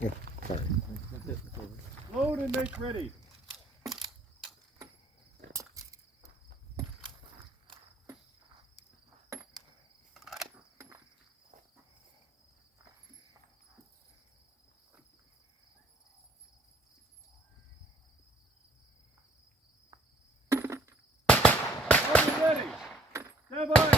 Yeah, sorry. Load and make ready. Load and ready. Stand by.